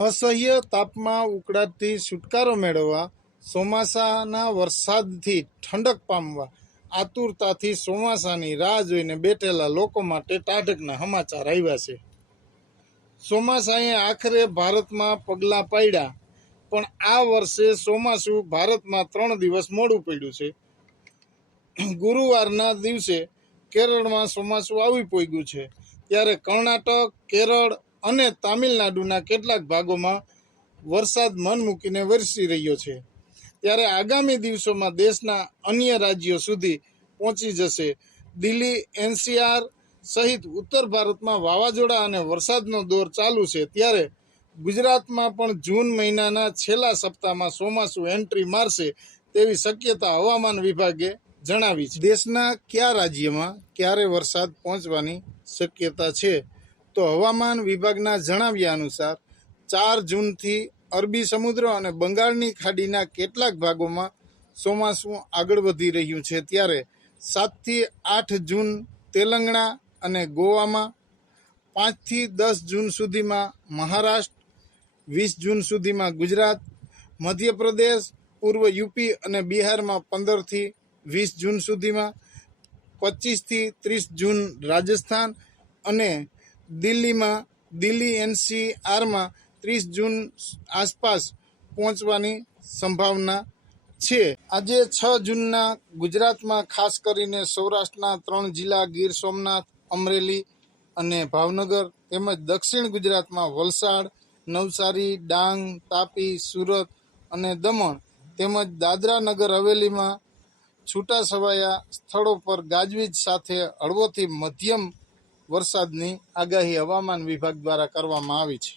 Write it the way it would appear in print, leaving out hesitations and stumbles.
અસહ્ય તાપમાં ઉકળાટથી છુટકારો મેળવવા, ચોમાસાના વરસાદથી ઠંડક પામવા આતુરતાથી ચોમાસાની રાહ જોઈને બેઠેલા લોકો માટે ટાઢકના સમાચાર આવ્યા છે। ચોમાસાએ આખરે ભારતમાં પગલાં પાડ્યા, પણ આ વર્ષે ચોમાસું ભારતમાં 3 દિવસ મોડું પડ્યું છે। ગુરુવારના દિવસે કેરળમાં ચોમાસું આવી પહોંચ્યું છે, ત્યારે કર્ણાટક, કેરળ અને તામિલનાડુના કેટલાક ભાગોમાં વરસાદ મન મૂકીને વરસી રહ્યો છે। ત્યારે આગામી દિવસોમાં દેશના અન્ય રાજ્યો સુધી પહોંચી જશે। દિલ્હી, એનસીઆર સહિત ઉત્તર ભારતમાં વાવાઝોડા અને વરસાદનો દોર ચાલુ છે, ત્યારે ગુજરાતમાં પણ જૂન મહિનાના છેલ્લા સપ્તાહમાં ચોમાસું એન્ટ્રી મારશે તેવી શક્યતા હવામાન વિભાગે જણાવી છે। દેશના કયા રાજ્યમાં ક્યારે વરસાદ પહોંચવાની શક્યતા છે, તો હવામાન વિભાગના જણાવ્યા અનુસાર 4 જૂનથી અરબી સમુદ્ર અને બંગાળની ખાડીના કેટલાક ભાગોમાં ચોમાસું આગળ વધી રહ્યું છે, ત્યારે 7 થી 8 જૂન તેલંગાણા અને ગોવામાં, 5 થી 10 જૂન સુધીમાં મહારાષ્ટ્ર, 20 જૂન સુધીમાં ગુજરાત, મધ્યપ્રદેશ, પૂર્વ યુપી અને બિહારમાં 15 થી 20 જૂન સુધીમાં, 25 થી 30 જૂન રાજસ્થાન અને દિલ્હી એનસીઆરમાં 30 જૂન આસપાસ પહોંચવાની સંભાવના છે। આજે 6 જૂનના ગુજરાતમાં ખાસ કરીને સૌરાષ્ટ્રના 3 જિલ્લા ગીર સોમનાથ, અમરેલી અને ભાવનગર તેમજ દક્ષિણ ગુજરાતમાં વલસાડ, નવસારી, ડાંગ, તાપી, સુરત અને દમણ તેમજ દાદરા નગર હવેલીમાં છૂટાછવાયા સ્થળો પર ગાજવીજ સાથે હળવોથી મધ્યમ વરસાદની આગાહી હવામાન વિભાગ દ્વારા કરવામાં આવી છે।